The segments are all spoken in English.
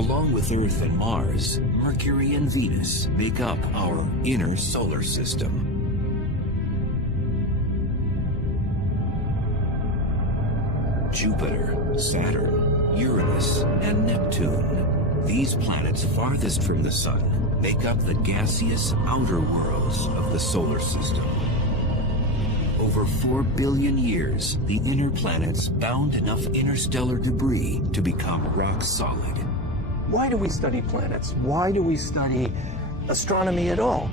Along with Earth and Mars, Mercury and Venus make up our inner solar system. Jupiter, Saturn, Uranus, and Neptune, these planets farthest from the Sun, make up the gaseous outer worlds of the solar system. Over 4 billion years, the inner planets bound enough interstellar debris to become rock solid. Why do we study planets? Why do we study astronomy at all?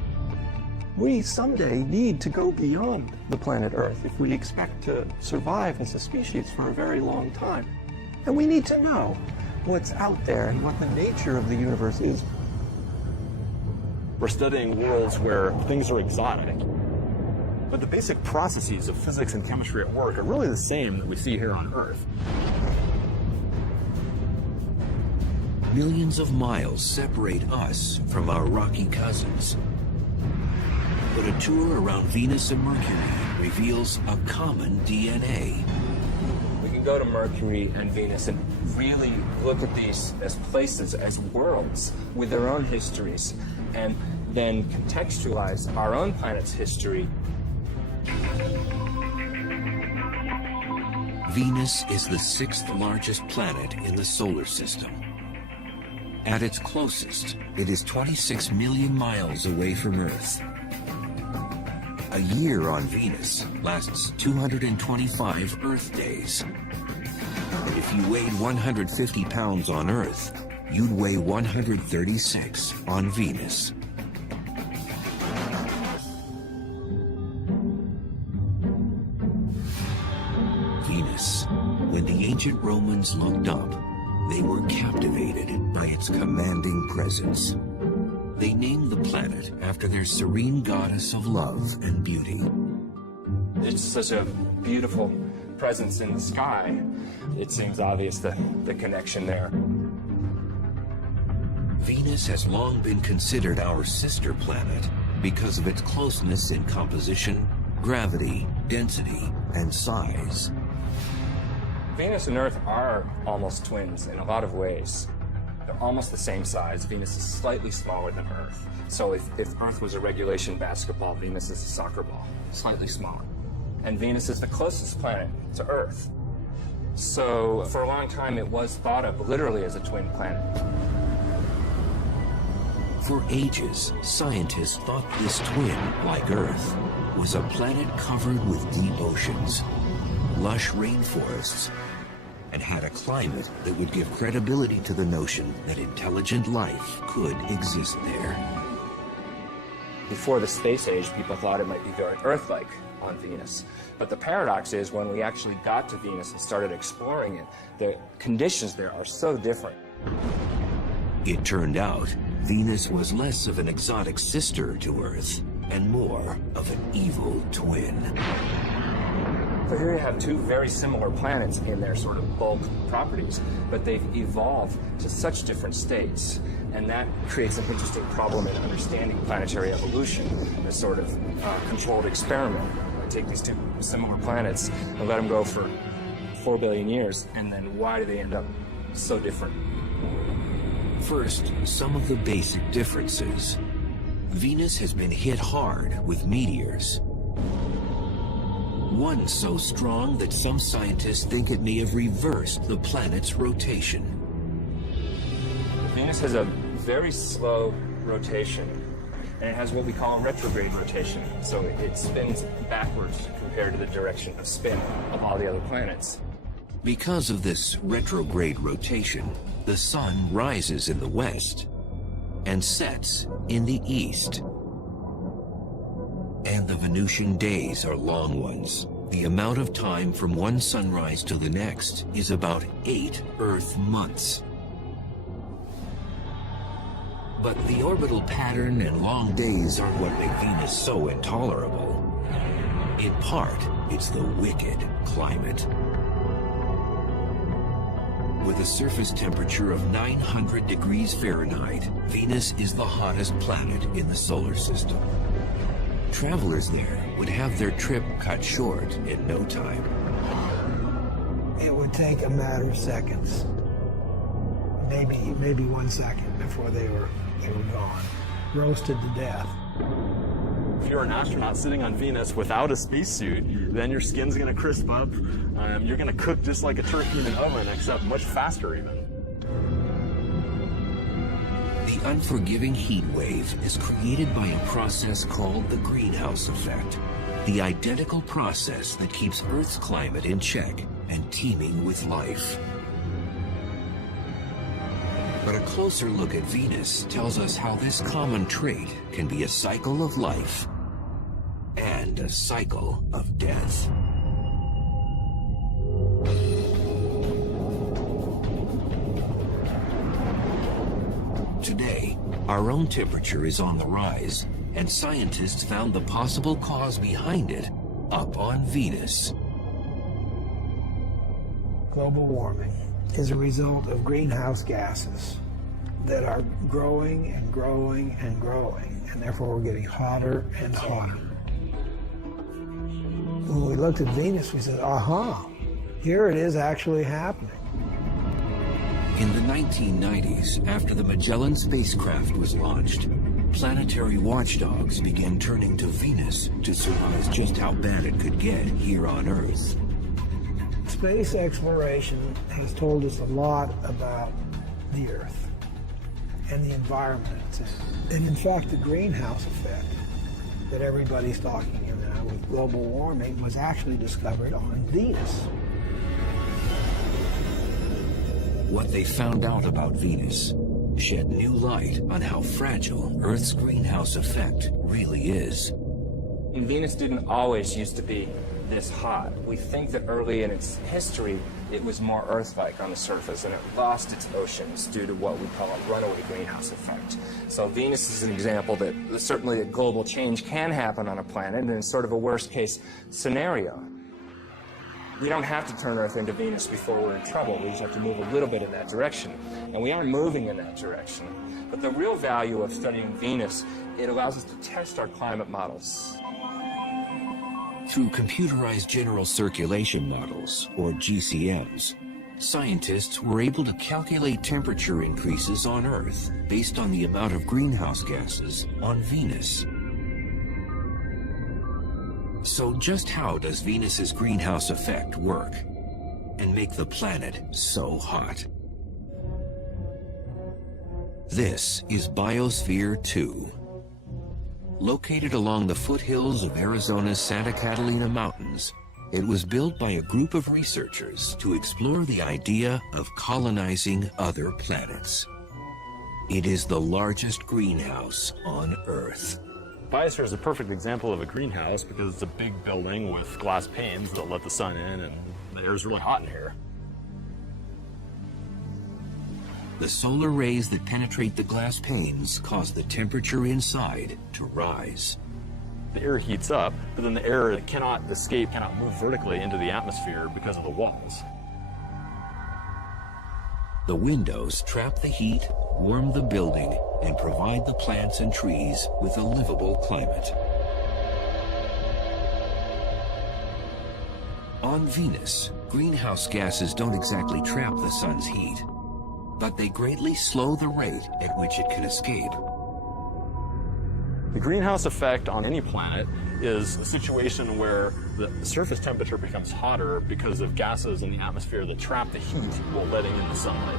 We someday need to go beyond the planet Earth if we expect to survive as a species for a very long time. And we need to know what's out there and what the nature of the universe is. We're studying worlds where things are exotic, but the basic processes of physics and chemistry at work are really the same that we see here on Earth. Millions of miles separate us from our rocky cousins. But a tour around Venus and Mercury reveals a common DNA. We can go to Mercury and Venus and really look at these as places, as worlds with their own histories, and then contextualize our own planet's history. Venus is the 6th largest planet in the solar system. At its closest, it is 26 million miles away from Earth. A year on Venus lasts 225 Earth days. And if you weighed 150 pounds on Earth, you'd weigh 136 on Venus. Venus. When the ancient Romans looked up, they were captivated by its commanding presence. They named the planet after their serene goddess of love and beauty. It's such a beautiful presence in the sky. It seems obvious the connection there. Venus has long been considered our sister planet because of its closeness in composition, gravity, density, and size. Venus and Earth are almost twins in a lot of ways. They're almost the same size. Venus is slightly smaller than Earth. So if Earth was a regulation basketball, Venus is a soccer ball, slightly smaller. And Venus is the closest planet to Earth. So for a long time, it was thought of literally as a twin planet. For ages, scientists thought this twin, like Earth, was a planet covered with deep oceans, lush rainforests, and had a climate that would give credibility to the notion that intelligent life could exist there. Before the space age, people thought it might be very Earth-like on Venus. But the paradox is when we actually got to Venus and started exploring it, the conditions there are so different. It turned out Venus was less of an exotic sister to Earth and more of an evil twin. So here you have two very similar planets in their sort of bulk properties, but they've evolved to such different states. And that creates an interesting problem in understanding planetary evolution, a sort of controlled experiment. I take these two similar planets and let them go for 4 billion years, and then why do they end up so different? First, some of the basic differences. Venus has been hit hard with meteors. One so strong that some scientists think it may have reversed the planet's rotation. Venus has a very slow rotation, and it has what we call a retrograde rotation. So it spins backwards compared to the direction of spin of all the other planets. Because of this retrograde rotation, the sun rises in the west and sets in the east. And the Venusian days are long ones. The amount of time from one sunrise to the next is about 8 Earth months. But the orbital pattern and long days are what make Venus so intolerable. In part, it's the wicked climate. With a surface temperature of 900 degrees Fahrenheit, Venus is the hottest planet in the solar system. Travelers there would have their trip cut short in no time. It would take a matter of seconds. maybe 1 second before they were gone, roasted to death. If you're an astronaut sitting on Venus without a spacesuit, then your skin's going to crisp up. You're going to cook just like a turkey in an oven, except much faster even. The unforgiving heat wave is created by a process called the greenhouse effect, the identical process that keeps Earth's climate in check and teeming with life. But a closer look at Venus tells us how this common trait can be a cycle of life and a cycle of death. Today, our own temperature is on the rise, and scientists found the possible cause behind it up on Venus. Global warming is a result of greenhouse gases that are growing and growing and growing, and therefore we're getting hotter and hotter. When we looked at Venus, we said, aha, here it is actually happening. In the 1990s, after the Magellan spacecraft was launched, planetary watchdogs began turning to Venus to surmise just how bad it could get here on Earth. Space exploration has told us a lot about the Earth and the environment it's in. And in fact, the greenhouse effect that everybody's talking about with global warming was actually discovered on Venus. What they found out about Venus shed new light on how fragile Earth's greenhouse effect really is. And Venus didn't always used to be this hot. We think that early in its history, it was more Earth-like on the surface, and it lost its oceans due to what we call a runaway greenhouse effect. So Venus is an example that certainly a global change can happen on a planet, and it's sort of a worst-case scenario. We don't have to turn Earth into Venus before we're in trouble. We just have to move a little bit in that direction. And we are moving in that direction. But the real value of studying Venus, it allows us to test our climate models. Through computerized general circulation models, or GCMs, scientists were able to calculate temperature increases on Earth based on the amount of greenhouse gases on Venus. So just how does Venus's greenhouse effect work and make the planet so hot? This is Biosphere 2. Located along the foothills of Arizona's Santa Catalina Mountains, it was built by a group of researchers to explore the idea of colonizing other planets. It is the largest greenhouse on Earth. Biosphere is a perfect example of a greenhouse because it's a big building with glass panes that let the sun in, and the air is really hot in here. The solar rays that penetrate the glass panes cause the temperature inside to rise. The air heats up, but then the air cannot escape, cannot move vertically into the atmosphere because of the walls. The windows trap the heat, warm the building, and provide the plants and trees with a livable climate. On Venus, greenhouse gases don't exactly trap the sun's heat, but they greatly slow the rate at which it can escape. The greenhouse effect on any planet is a situation where the surface temperature becomes hotter because of gases in the atmosphere that trap the heat while letting in the sunlight.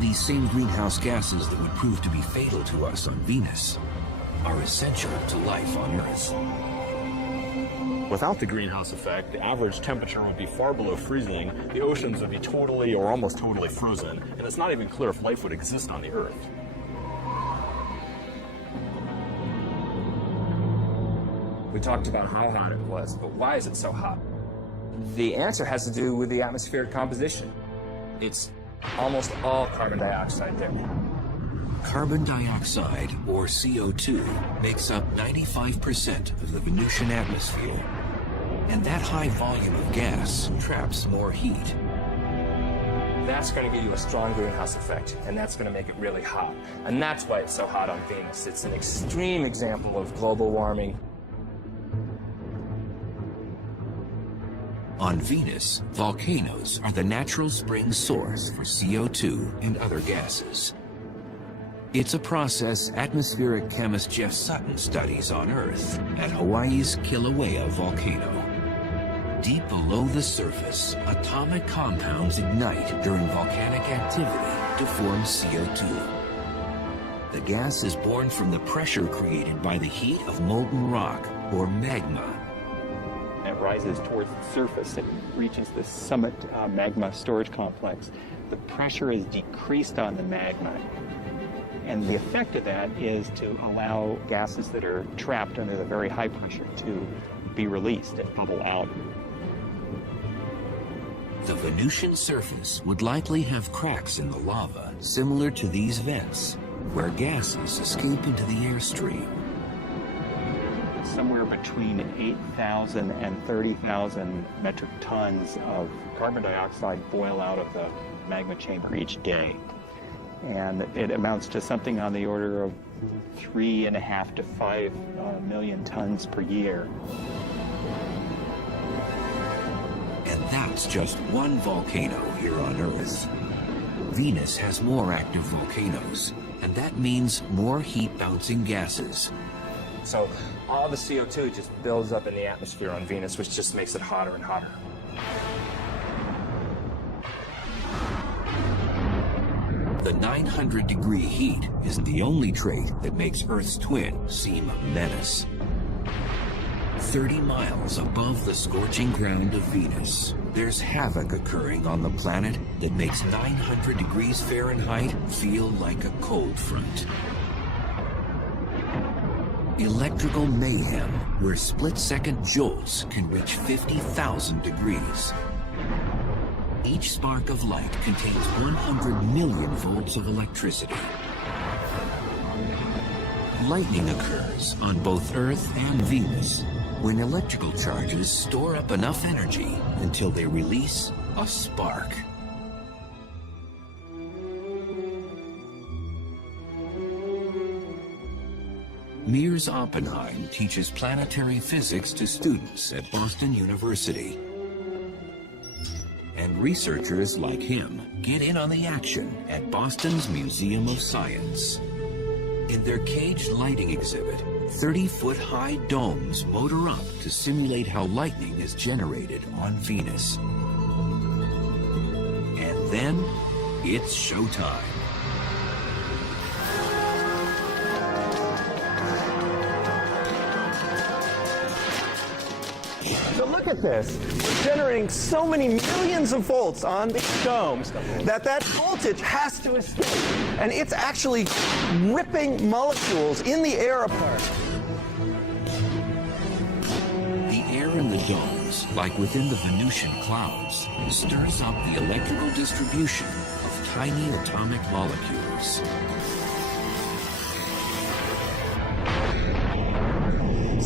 These same greenhouse gases that would prove to be fatal to us on Venus are essential to life on Earth. Without the greenhouse effect, the average temperature would be far below freezing, the oceans would be totally or almost totally frozen, and it's not even clear if life would exist on the Earth. We talked about how hot it was, but why is it so hot? The answer has to do with the atmospheric composition. It's almost all carbon dioxide there. Carbon dioxide, or CO2, makes up 95% of the Venusian atmosphere, and that high volume of gas traps more heat. That's going to give you a strong greenhouse effect, and that's going to make it really hot. And that's why it's so hot on Venus. It's an extreme example of global warming. On Venus, volcanoes are the natural spring source for CO2 and other gases. It's a process atmospheric chemist Jeff Sutton studies on Earth at Hawaii's Kilauea volcano. Deep below the surface, atomic compounds ignite during volcanic activity to form CO2. The gas is born from the pressure created by the heat of molten rock, or magma. It rises towards the surface. It reaches the summit magma storage complex. The pressure is decreased on the magma. And the effect of that is to allow gases that are trapped under the very high pressure to be released and bubble out. The Venusian surface would likely have cracks in the lava, similar to these vents, where gases escape into the airstream. Somewhere between 8,000 and 30,000 metric tons of carbon dioxide boil out of the magma chamber each day. And it amounts to something on the order of 3.5 to 5 million tons per year. And that's just one volcano here on Earth. Venus has more active volcanoes, and that means more heat-bouncing gases. So all the CO2 just builds up in the atmosphere on Venus, which just makes it hotter and hotter. The 900-degree heat isn't the only trait that makes Earth's twin seem a menace. 30 miles above the scorching ground of Venus, there's havoc occurring on the planet that makes 900 degrees Fahrenheit feel like a cold front. Electrical mayhem, where split-second jolts can reach 50,000 degrees. Each spark of light contains 100 million volts of electricity. Lightning occurs on both Earth and Venus when electrical charges store up enough energy until they release a spark. Mears Oppenheim teaches planetary physics to students at Boston University. And researchers like him get in on the action at Boston's Museum of Science. In their caged lighting exhibit, 30-foot-high domes motor up to simulate how lightning is generated on Venus. And then, it's showtime. So look at this. We're generating so many millions of volts on these domes that voltage has to escape. And it's actually ripping molecules in the air apart. The air in the domes, like within the Venusian clouds, stirs up the electrical distribution of tiny atomic molecules.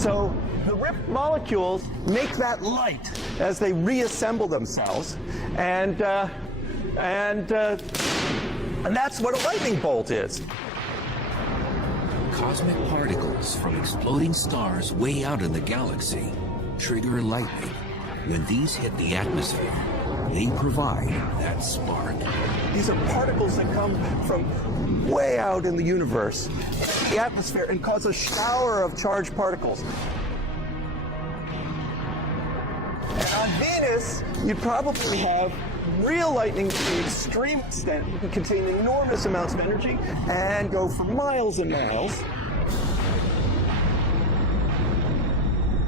So the ripped molecules make that light as they reassemble themselves, and that's what a lightning bolt is. Cosmic particles from exploding stars way out in the galaxy trigger lightning. When these hit the atmosphere, they provide that spark. These are particles that come from way out in the universe, the atmosphere, and cause a shower of charged particles. And on Venus, you'd probably have real lightning to an extreme extent. You can contain enormous amounts of energy and go for miles and miles.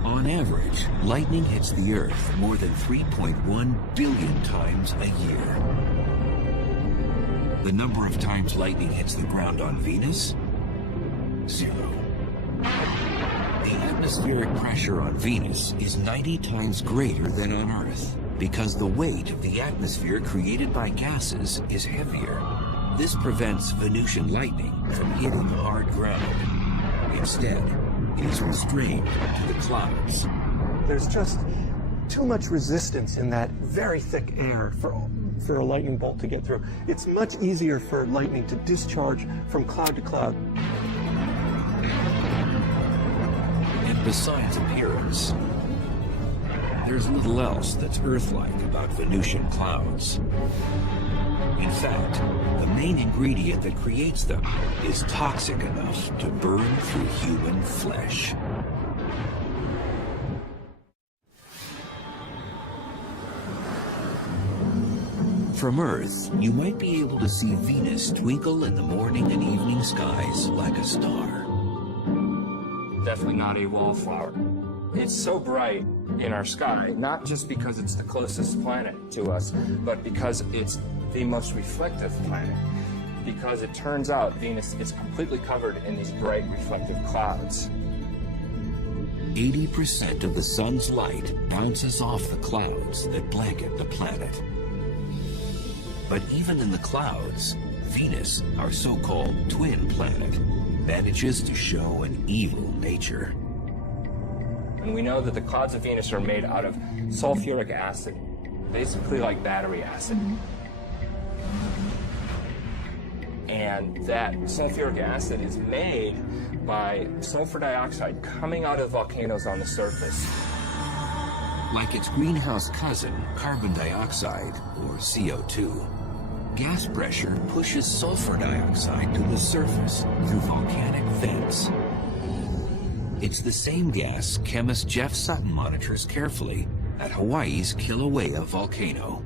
On average, lightning hits the Earth more than 3.1 billion times a year. The number of times lightning hits the ground on Venus? 0. The atmospheric pressure on Venus is 90 times greater than on Earth because the weight of the atmosphere created by gases is heavier. This prevents Venusian lightning from hitting hard ground. Instead, it is restrained to the clouds. There's just too much resistance in that very thick air for a lightning bolt to get through. It's much easier for lightning to discharge from cloud to cloud. And besides appearance, there's little else that's Earth-like about Venusian clouds. In fact, the main ingredient that creates them is toxic enough to burn through human flesh. From Earth, you might be able to see Venus twinkle in the morning and evening skies like a star. Definitely not a wallflower. It's so bright in our sky, not just because it's the closest planet to us, but because it's the most reflective planet. Because it turns out Venus is completely covered in these bright reflective clouds. 80% of the sun's light bounces off the clouds that blanket the planet. But even in the clouds, Venus, our so-called twin planet, manages to show an evil nature. And we know that the clouds of Venus are made out of sulfuric acid, basically like battery acid. And that sulfuric acid is made by sulfur dioxide coming out of volcanoes on the surface. Like its greenhouse cousin, carbon dioxide, or CO2. Gas pressure pushes sulfur dioxide to the surface through volcanic vents. It's the same gas chemist Jeff Sutton monitors carefully at Hawaii's Kilauea volcano.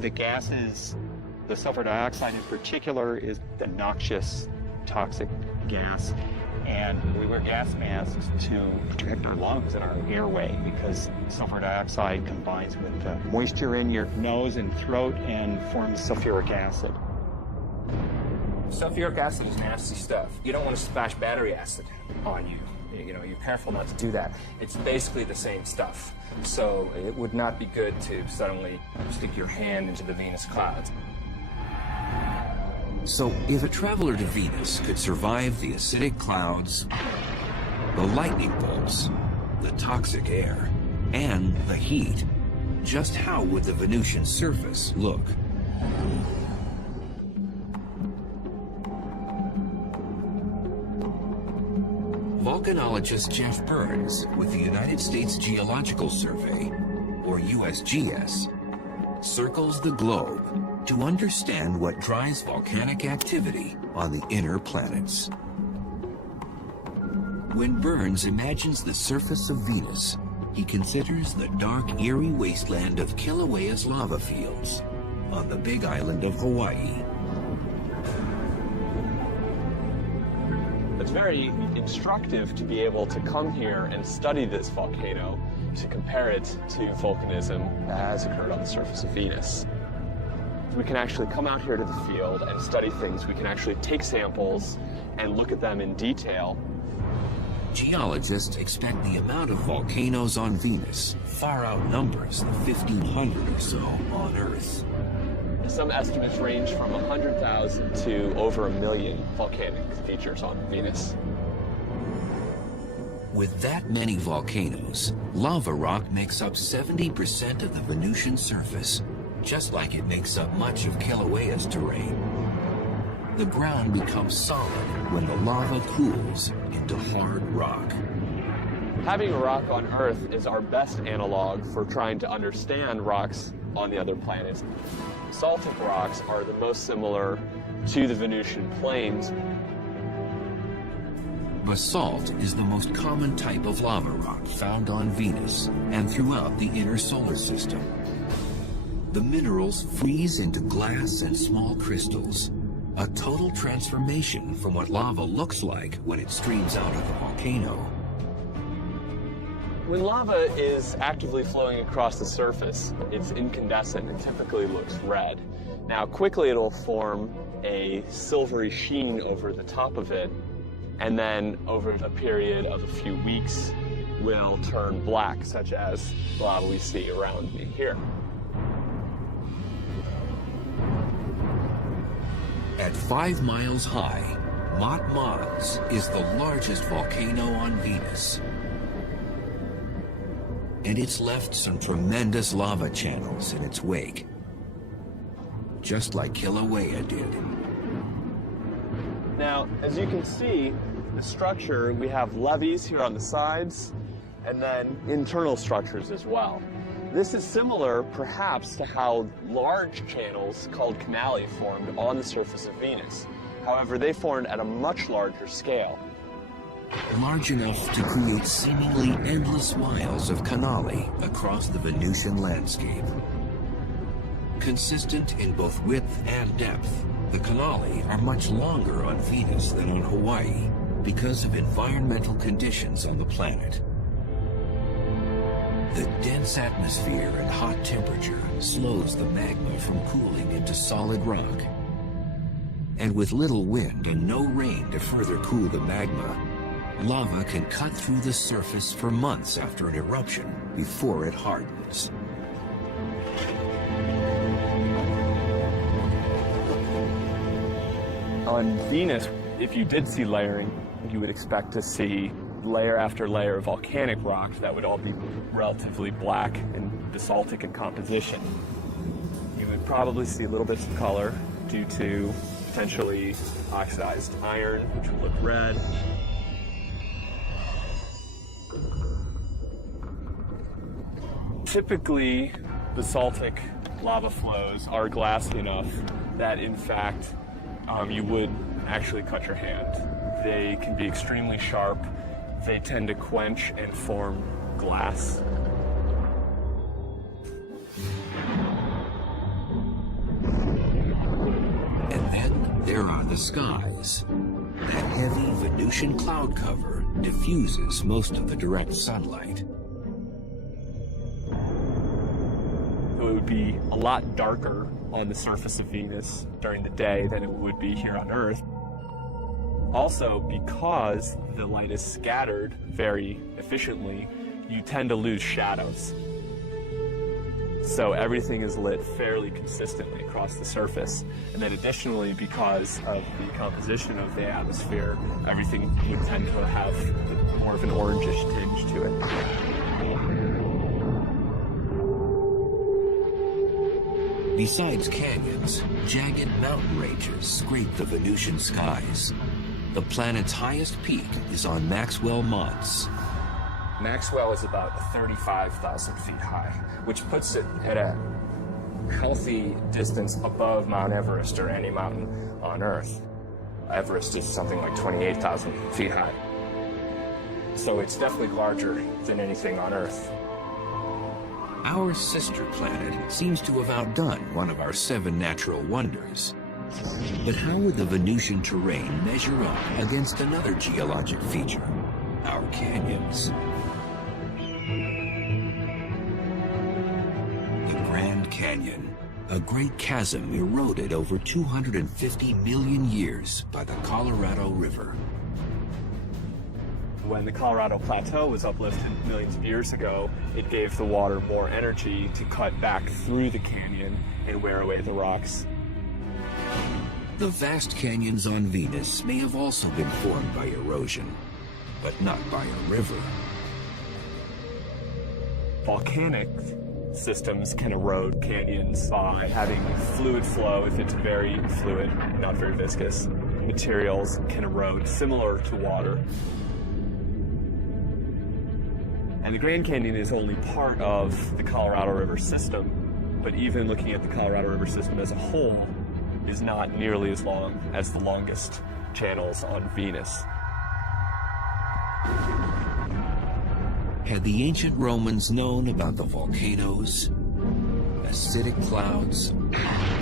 The gases, the sulfur dioxide in particular, is the noxious, toxic gas. And we wear gas masks to protect our lungs and our airway because sulfur dioxide combines with the moisture in your nose and throat and forms sulfuric acid. Sulfuric acid is nasty stuff. You don't want to splash battery acid on you. You know, you're careful not to do that. It's basically the same stuff. So it would not be good to suddenly stick your hand into the Venus clouds. So if a traveler to Venus could survive the acidic clouds, the lightning bolts, the toxic air, and the heat, just how would the Venusian surface look? Volcanologist Jeff Burns with the United States Geological Survey, or USGS, circles the globe to understand what drives volcanic activity on the inner planets. When Burns imagines the surface of Venus, he considers the dark, eerie wasteland of Kilauea's lava fields on the big island of Hawaii. It's very instructive to be able to come here and study this volcano to compare it to volcanism that has occurred on the surface of Venus. We can actually come out here to the field and study things. We can actually take samples and look at them in detail. Geologists expect the amount of volcanoes on Venus far outnumbers the 1,500 or so on Earth. Some estimates range from 100,000 to over 1 million volcanic features on Venus. With that many volcanoes, lava rock makes up 70% of the Venusian surface, just like it makes up much of Kilauea's terrain. The ground becomes solid when the lava cools into hard rock. Having a rock on Earth is our best analog for trying to understand rocks on the other planets. Basaltic rocks are the most similar to the Venusian plains. Basalt is the most common type of lava rock found on Venus and throughout the inner solar system. The minerals freeze into glass and small crystals, a total transformation from what lava looks like when it streams out of the volcano. When lava is actively flowing across the surface, it's incandescent and typically looks red. Now, quickly it'll form a silvery sheen over the top of it, and then over a period of a few weeks will turn black, such as the lava we see around me here. At 5 miles high, Mont Mons is the largest volcano on Venus. And it's left some tremendous lava channels in its wake, just like Kilauea did. Now, as you can see, the structure, we have levees here on the sides, and then internal structures as well. This is similar, perhaps, to how large channels called canali formed on the surface of Venus. However, they formed at a much larger scale. Large enough to create seemingly endless miles of canali across the Venusian landscape. Consistent in both width and depth, the canali are much longer on Venus than on Hawaii because of environmental conditions on the planet. The dense atmosphere and hot temperature slows the magma from cooling into solid rock. And with little wind and no rain to further cool the magma, lava can cut through the surface for months after an eruption before it hardens. On Venus, if you did see layering, you would expect to see layer after layer of volcanic rocks that would all be relatively black and basaltic in composition. You would probably see a little bit of color due to potentially oxidized iron, which would look red. Typically, basaltic lava flows are glassy enough that, in fact, you would actually cut your hand. They can be extremely sharp. They tend to quench and form glass. And then there are the skies. That heavy Venusian cloud cover diffuses most of the direct sunlight. It would be a lot darker on the surface of Venus during the day than it would be here on Earth. Also, because the light is scattered very efficiently, you tend to lose shadows. So everything is lit fairly consistently across the surface. And then additionally, because of the composition of the atmosphere, everything would tend to have more of an orangish tinge to it. Besides canyons, jagged mountain ranges scrape the Venusian skies. The planet's highest peak is on Maxwell Mons. Maxwell is about 35,000 feet high, which puts it at a healthy distance above Mount Everest or any mountain on Earth. Everest is something like 28,000 feet high. So it's definitely larger than anything on Earth. Our sister planet seems to have outdone one of our 7 natural wonders. But how would the Venusian terrain measure up against another geologic feature, our canyons? The Grand Canyon, a great chasm eroded over 250 million years by the Colorado River. When the Colorado Plateau was uplifted millions of years ago, it gave the water more energy to cut back through the canyon and wear away the rocks. The vast canyons on Venus may have also been formed by erosion, but not by a river. Volcanic systems can erode canyons by having fluid flow. If it's very fluid, not very viscous, materials can erode similar to water. And the Grand Canyon is only part of the Colorado River system, but even looking at the Colorado River system as a whole is not nearly as long as the longest channels on Venus. Had the ancient Romans known about the volcanoes, acidic clouds,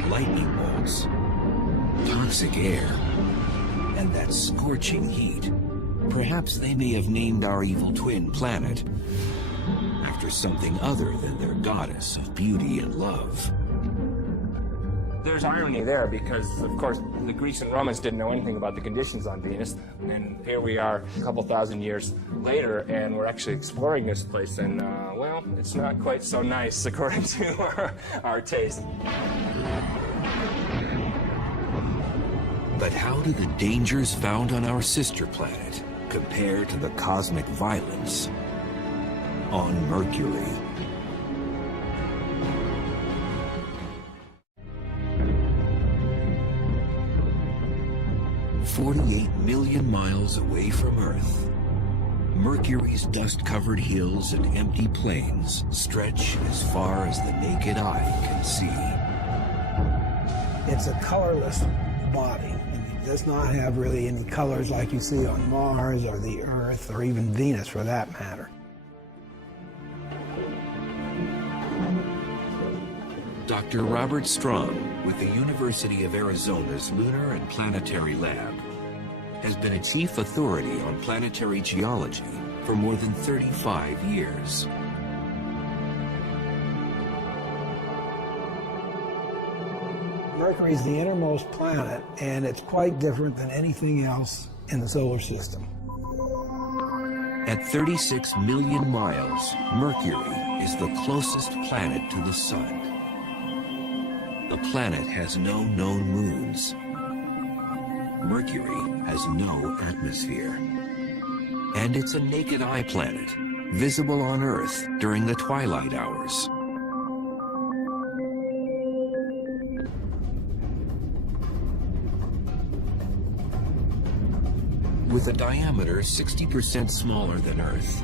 lightning bolts, toxic air, and that scorching heat, perhaps they may have named our evil twin planet after something other than their goddess of beauty and love. There's irony there because, of course, the Greeks and Romans didn't know anything about the conditions on Venus. And here we are a couple thousand years later, and we're actually exploring this place. And, well, it's not quite so nice according to our taste. But how do the dangers found on our sister planet compare to the cosmic violence on Mercury? "48 million miles away from Earth, Mercury's dust-covered hills and empty plains stretch as far as the naked eye can see. It's a colorless body. It does not have really any colors like you see on Mars or the Earth or even Venus for that matter. Dr. Robert Strong, with the University of Arizona's Lunar and Planetary Lab, has been a chief authority on planetary geology for more than 35 years. Mercury is the innermost planet, and it's quite different than anything else in the solar system. At 36 million miles, Mercury is the closest planet to the Sun. The planet has no known moons. Mercury has no atmosphere. And it's a naked eye planet, visible on Earth during the twilight hours. With a diameter 60% smaller than Earth,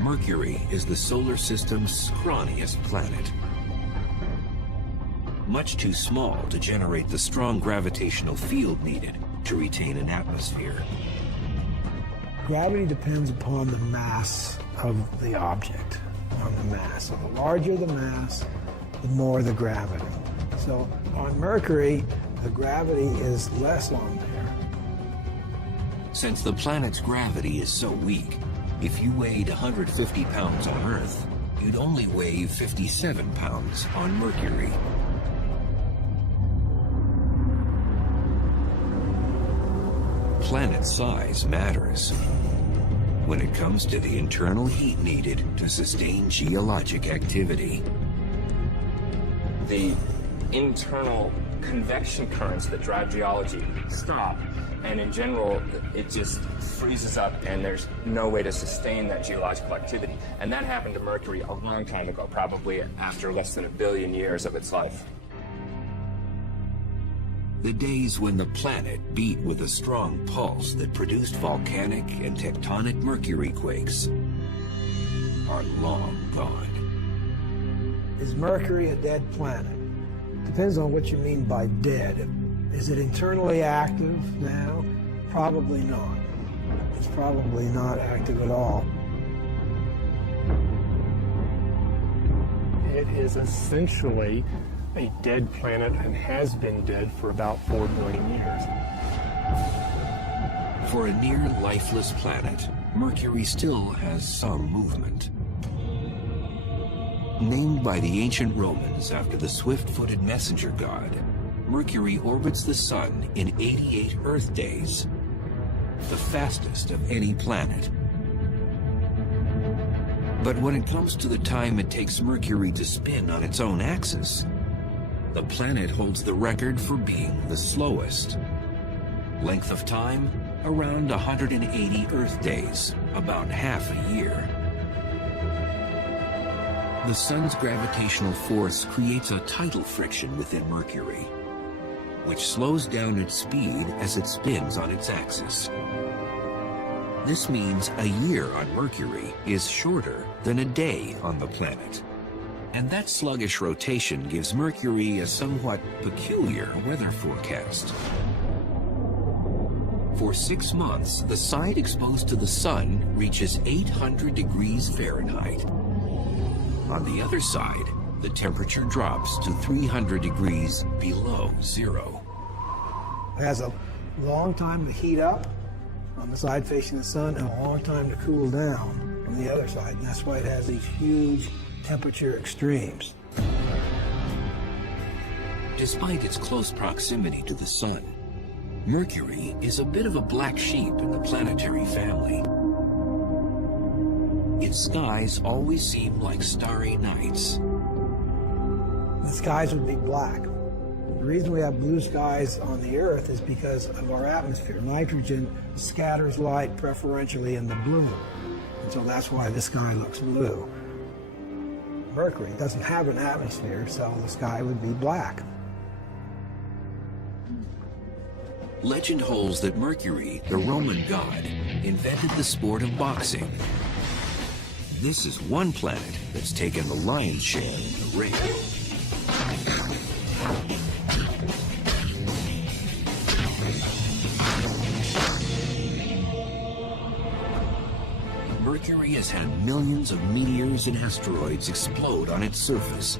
Mercury is the solar system's scrawniest planet. Much too small to generate the strong gravitational field needed to retain an atmosphere. Gravity depends upon the mass of the object, on the mass. So the larger the mass, the more the gravity. So on Mercury, the gravity is less on there. Since the planet's gravity is so weak, if you weighed 150 pounds on Earth, you'd only weigh 57 pounds on Mercury. Planet size matters when it comes to the internal heat needed to sustain geologic activity. The internal convection currents that drive geology stop, and in general, it just freezes up and there's no way to sustain that geological activity. And that happened to Mercury a long time ago, probably after less than 1 billion years of its life. The days when the planet beat with a strong pulse that produced volcanic and tectonic Mercury quakes are long gone. Is Mercury a dead planet? Depends on what you mean by dead. Is it internally active now? Probably not. It's probably not active at all. It is essentially a dead planet and has been dead for about 4 billion years. For a near lifeless planet, Mercury still has some movement. Named by the ancient Romans after the swift-footed messenger god, Mercury orbits the Sun in 88 Earth days, the fastest of any planet. But when it comes to the time it takes Mercury to spin on its own axis, the planet holds the record for being the slowest. Length of time, around 180 Earth days, about half a year. The Sun's gravitational force creates a tidal friction within Mercury, which slows down its speed as it spins on its axis. This means a year on Mercury is shorter than a day on the planet. And that sluggish rotation gives Mercury a somewhat peculiar weather forecast. For 6 months, the side exposed to the Sun reaches 800 degrees Fahrenheit. On the other side, the temperature drops to 300 degrees below zero. It has a long time to heat up on the side facing the Sun and a long time to cool down on the other side. And that's why it has these huge temperature extremes. Despite its close proximity to the Sun, Mercury is a bit of a black sheep in the planetary family. Its skies always seem like starry nights. The skies would be black. The reason we have blue skies on the Earth is because of our atmosphere. Nitrogen scatters light preferentially in the blue, and so that's why the sky looks blue. Mercury doesn't have an atmosphere, so the sky would be black. Legend holds that Mercury, the Roman god, invented the sport of boxing. This is one planet that's taken the lion's share of the ring. Mercury has had millions of meteors and asteroids explode on its surface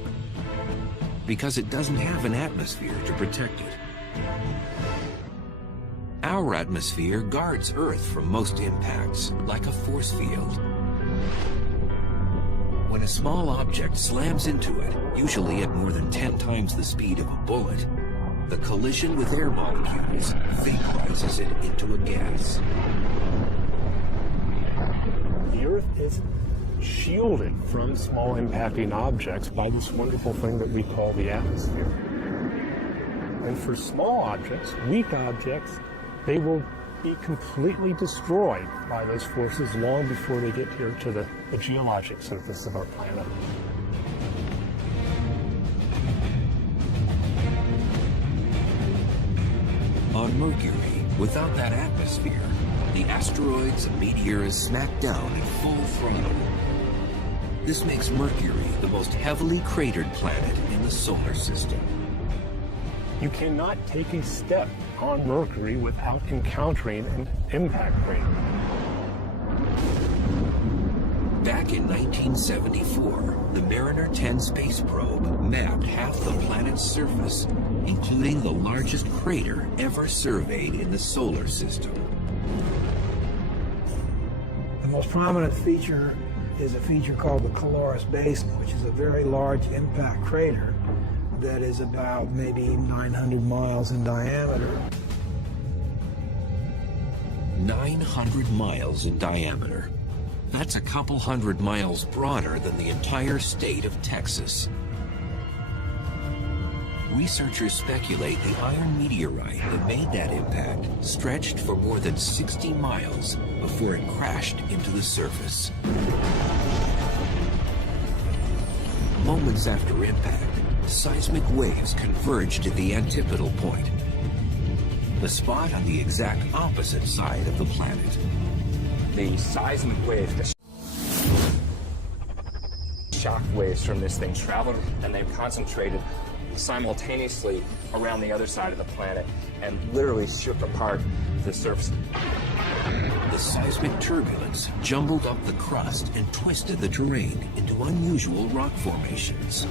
because it doesn't have an atmosphere to protect it. Our atmosphere guards Earth from most impacts, like a force field. When a small object slams into it, usually at more than 10 times the speed of a bullet, the collision with air molecules vaporizes it into a gas. The Earth is shielded from small impacting objects by this wonderful thing that we call the atmosphere. And for small objects, weak objects, they will be completely destroyed by those forces long before they get here to the geologic surface of our planet. On Mercury, without that atmosphere, the asteroids and meteors smack down at full throttle. This makes Mercury the most heavily cratered planet in the solar system. You cannot take a step on Mercury without encountering an impact crater. Back in 1974, the Mariner 10 space probe mapped half the planet's surface, including the largest crater ever surveyed in the solar system. The most prominent feature is a feature called the Caloris Basin, which is a very large impact crater that is about maybe 900 miles in diameter. 900 miles in diameter. That's a couple hundred miles broader than the entire state of Texas. Researchers speculate the iron meteorite that made that impact stretched for more than 60 miles before it crashed into the surface. Moments after impact, seismic waves converged at the antipodal point, the spot on the exact opposite side of the planet. The seismic wave, the shock waves from this thing traveled, and they've concentrated simultaneously around the other side of the planet and literally shook apart the surface. The seismic turbulence jumbled up the crust and twisted the terrain into unusual rock formations.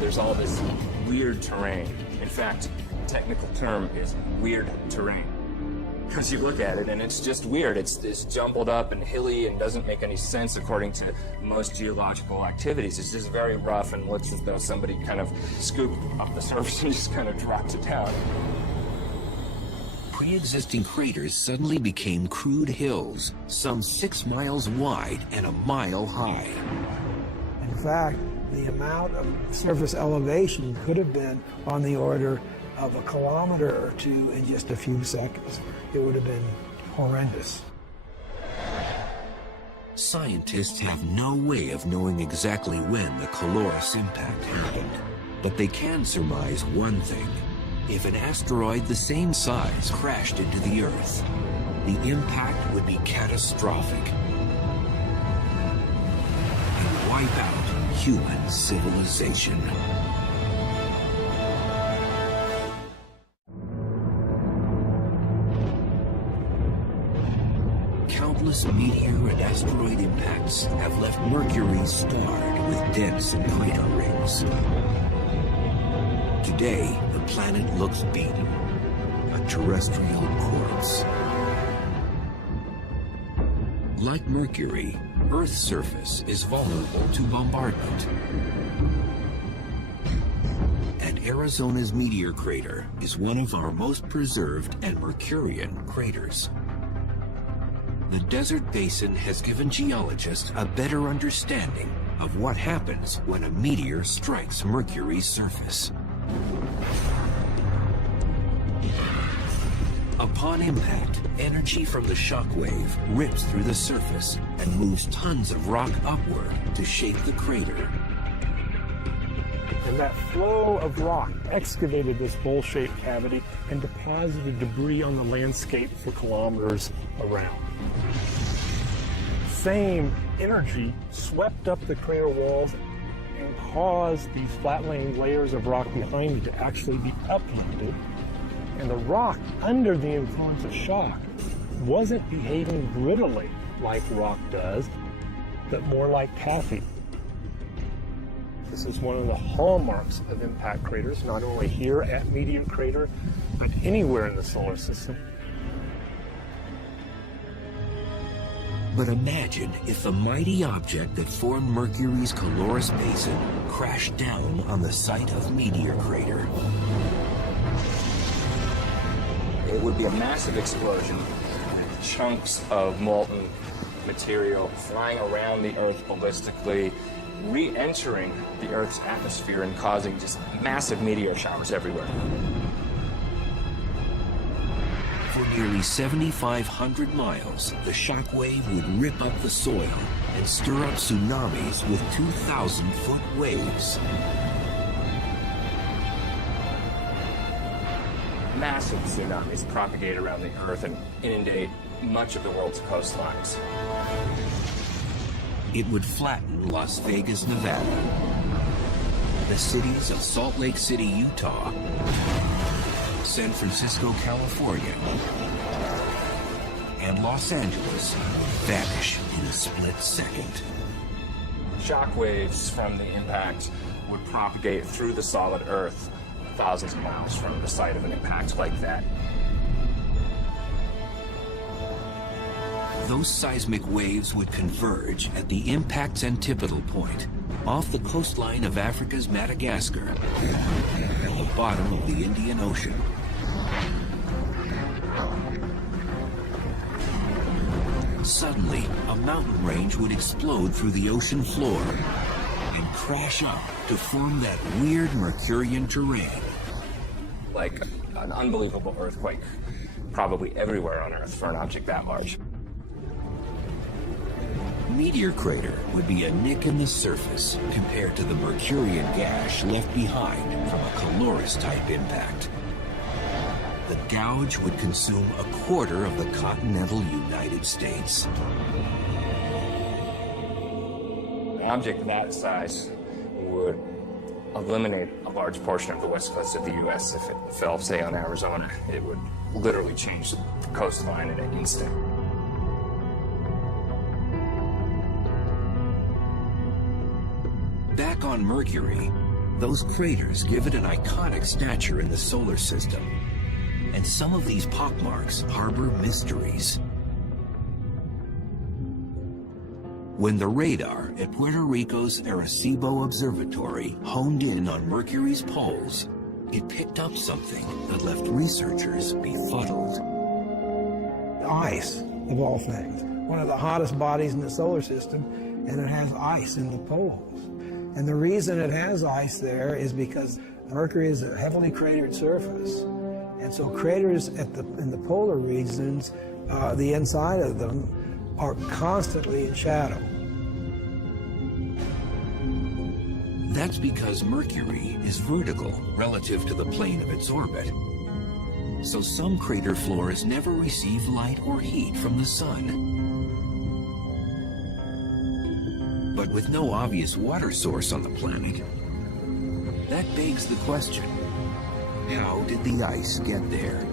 There's all this weird terrain. In fact, the technical term is weird terrain. Because you look at it and it's just weird. It's jumbled up and hilly and doesn't make any sense according to most geological activities. It's just very rough and looks as though somebody kind of scooped off the surface and just kind of dropped it down. Pre-existing craters suddenly became crude hills, some 6 miles wide and a mile high. In fact, the amount of surface elevation could have been on the order of a kilometer or two in just a few seconds. It would have been horrendous. Scientists have no way of knowing exactly when the Caloris impact happened, but they can surmise one thing. If an asteroid the same size crashed into the Earth, the impact would be catastrophic and wipe out human civilization. Countless meteor and asteroid impacts have left Mercury starred with dents and crater rings. Today, the planet looks beaten, a terrestrial corpse. Like Mercury, Earth's surface is vulnerable to bombardment. And Arizona's meteor crater is one of our most preserved and Mercurian craters. The desert basin has given geologists a better understanding of what happens when a meteor strikes Mercury's surface. Upon impact, energy from the shock wave rips through the surface and moves tons of rock upward to shape the crater. And that flow of rock excavated this bowl-shaped cavity and deposited debris on the landscape for kilometers around. Same energy swept up the crater walls and caused these flat-laying layers of rock behind it to actually be uplifted. And the rock, under the influence of shock, wasn't behaving grittily like rock does, but more like taffy. This is one of the hallmarks of impact craters, not only here at Meteor Crater, but anywhere in the solar system. But imagine if the mighty object that formed Mercury's Caloris Basin crashed down on the site of Meteor Crater. It would be a massive explosion. Chunks of molten material flying around the Earth ballistically, re-entering the Earth's atmosphere and causing just massive meteor showers everywhere. For nearly 7,500 miles, the shock wave would rip up the soil and stir up tsunamis with 2,000-foot waves. Massive tsunamis propagate around the Earth and inundate much of the world's coastlines. It would flatten Las Vegas, Nevada, the cities of Salt Lake City, Utah, San Francisco, California, and Los Angeles vanish in a split second. Shock waves from the impact would propagate through the solid Earth thousands of miles from the site of an impact like that. Those seismic waves would converge at the impact's antipodal point, off the coastline of Africa's Madagascar, at the bottom of the Indian Ocean. Suddenly, a mountain range would explode through the ocean floor and crash up to form that weird Mercurian terrain. Like an unbelievable earthquake, probably everywhere on Earth for an object that large. Meteor Crater would be a nick in the surface compared to the Mercurian gash left behind from a Caloris-type impact. The gouge would consume a quarter of the continental United States. An object that size would eliminate a large portion of the west coast of the U.S. If it fell, say, on Arizona. It would literally change the coastline in an instant. Back on Mercury, those craters give it an iconic stature in the solar system. And some of these pockmarks harbor mysteries. When the radar at Puerto Rico's Arecibo Observatory honed in on Mercury's poles, it picked up something that left researchers befuddled. Ice, of all things. One of the hottest bodies in the solar system, and it has ice in the poles. And the reason it has ice there is because Mercury is a heavily cratered surface. And so craters in the polar regions, the inside of them, are constantly in shadow. That's because Mercury is vertical relative to the plane of its orbit. So some crater floors never receive light or heat from the sun. But with no obvious water source on the planet, that begs the question, how did the ice get there?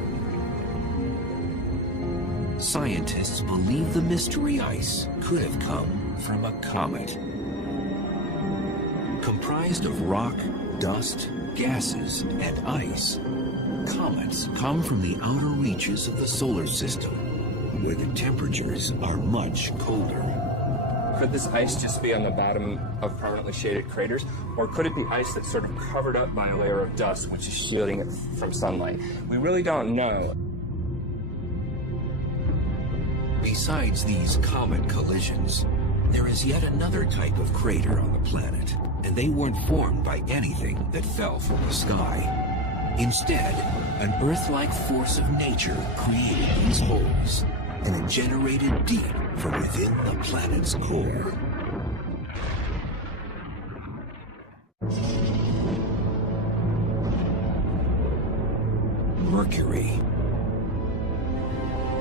Scientists believe the mystery ice could have come from a comet. Comprised of rock, dust, gases, and ice, comets come from the outer reaches of the solar system, where the temperatures are much colder. Could this ice just be on the bottom of permanently shaded craters? Or could it be ice that's sort of covered up by a layer of dust which is shielding it from sunlight? We really don't know. Besides these comet collisions, there is yet another type of crater on the planet, and they weren't formed by anything that fell from the sky. Instead, an Earth-like force of nature created these holes, and it generated deep from within the planet's core. Mercury.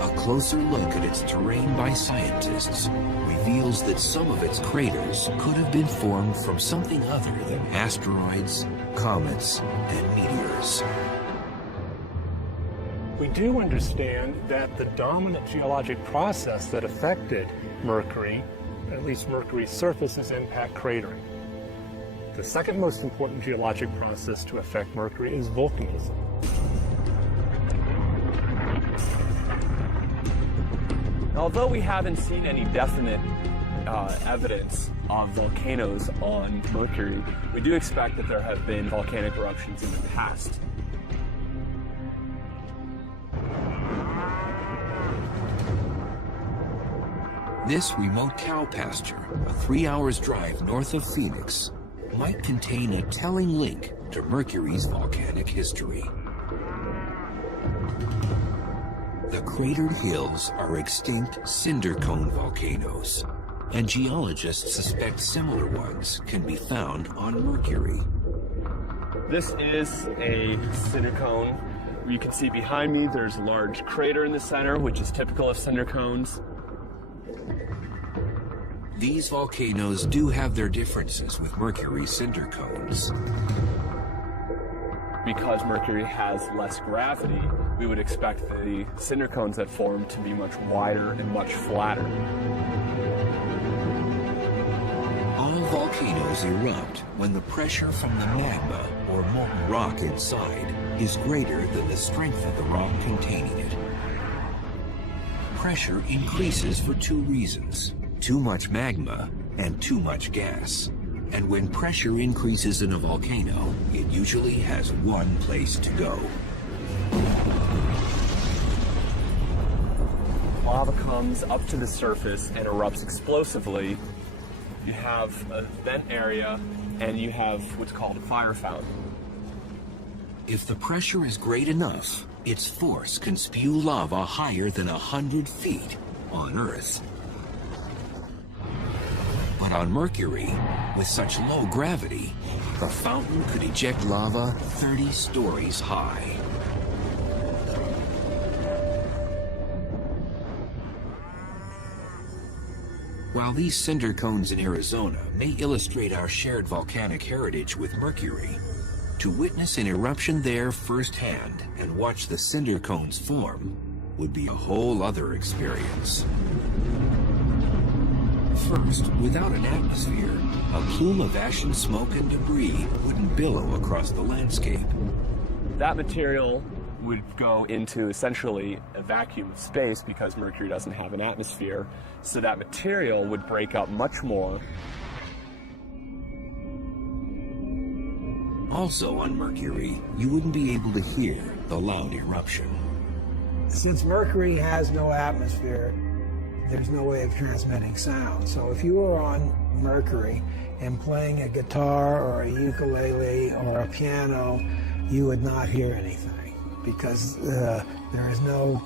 A closer look at its terrain by scientists reveals that some of its craters could have been formed from something other than asteroids, comets, and meteors. We do understand that the dominant geologic process that affected Mercury, at least Mercury's surface, is impact cratering. The second most important geologic process to affect Mercury is volcanism. Although we haven't seen any definite evidence of volcanoes on Mercury, we do expect that there have been volcanic eruptions in the past. This remote cow pasture, a 3 hours drive north of Phoenix, might contain a telling link to Mercury's volcanic history. The cratered hills are extinct cinder cone volcanoes, and geologists suspect similar ones can be found on Mercury. This is a cinder cone. You can see behind me there's a large crater in the center, which is typical of cinder cones. These volcanoes do have their differences with Mercury's cinder cones. Because Mercury has less gravity, we would expect the cinder cones that form to be much wider and much flatter. All volcanoes erupt when the pressure from the magma or molten rock inside is greater than the strength of the rock containing it. Pressure increases for two reasons: too much magma and too much gas. And when pressure increases in a volcano, it usually has one place to go. Lava comes up to the surface and erupts explosively. You have a vent area and you have what's called a fire fountain. If the pressure is great enough, its force can spew lava higher than 100 feet on Earth. But on Mercury, with such low gravity, the fountain could eject lava 30 stories high. While these cinder cones in Arizona may illustrate our shared volcanic heritage with Mercury, to witness an eruption there firsthand and watch the cinder cones form would be a whole other experience. First, without an atmosphere, a plume of ash and smoke and debris wouldn't billow across the landscape. That material would go into essentially a vacuum of space because Mercury doesn't have an atmosphere, so that material would break up much more. Also on Mercury, you wouldn't be able to hear the loud eruption. Since Mercury has no atmosphere, there's no way of transmitting sound. So if you were on Mercury and playing a guitar or a ukulele or a piano, you would not hear anything because there is no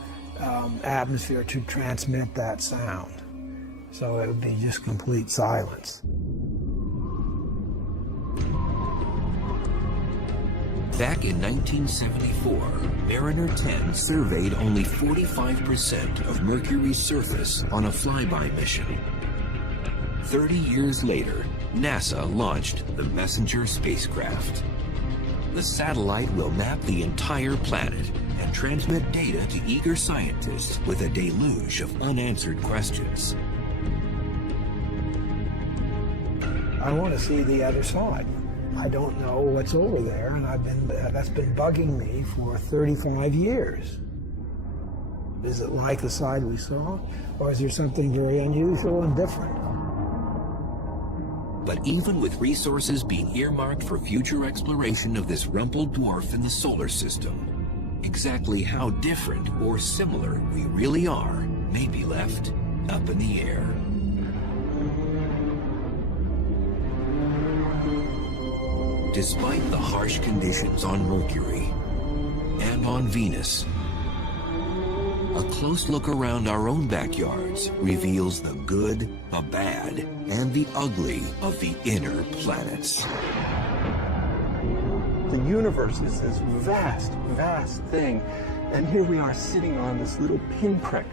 atmosphere to transmit that sound. So it would be just complete silence. Back in 1974, Mariner 10 surveyed only 45% of Mercury's surface on a flyby mission. 30 years later, NASA launched the Messenger spacecraft. The satellite will map the entire planet and transmit data to eager scientists with a deluge of unanswered questions. I want to see the other side. I don't know what's over there, and that's been bugging me for 35 years. Is it like the side we saw, or is there something very unusual and different? But even with resources being earmarked for future exploration of this rumpled dwarf in the solar system, exactly how different or similar we really are may be left up in the air. Despite the harsh conditions on Mercury and on Venus, a close look around our own backyards reveals the good, the bad, and the ugly of the inner planets. The universe is this vast, vast thing, And here we are sitting on this little pinprick.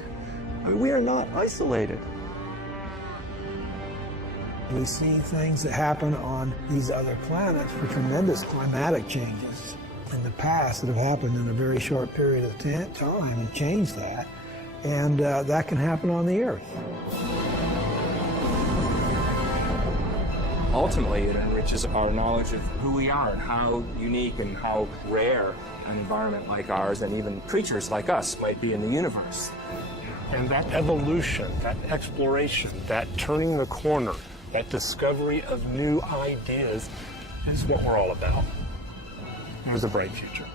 I mean, we are not isolated. We see things that happen on these other planets for tremendous climatic changes in the past that have happened in a very short period of time and changed that. And that can happen on the Earth. Ultimately, it enriches our knowledge of who we are and how unique and how rare an environment like ours and even creatures like us might be in the universe. And that evolution, that exploration, that turning the corner, that discovery of new ideas is what we're all about. There's a bright future.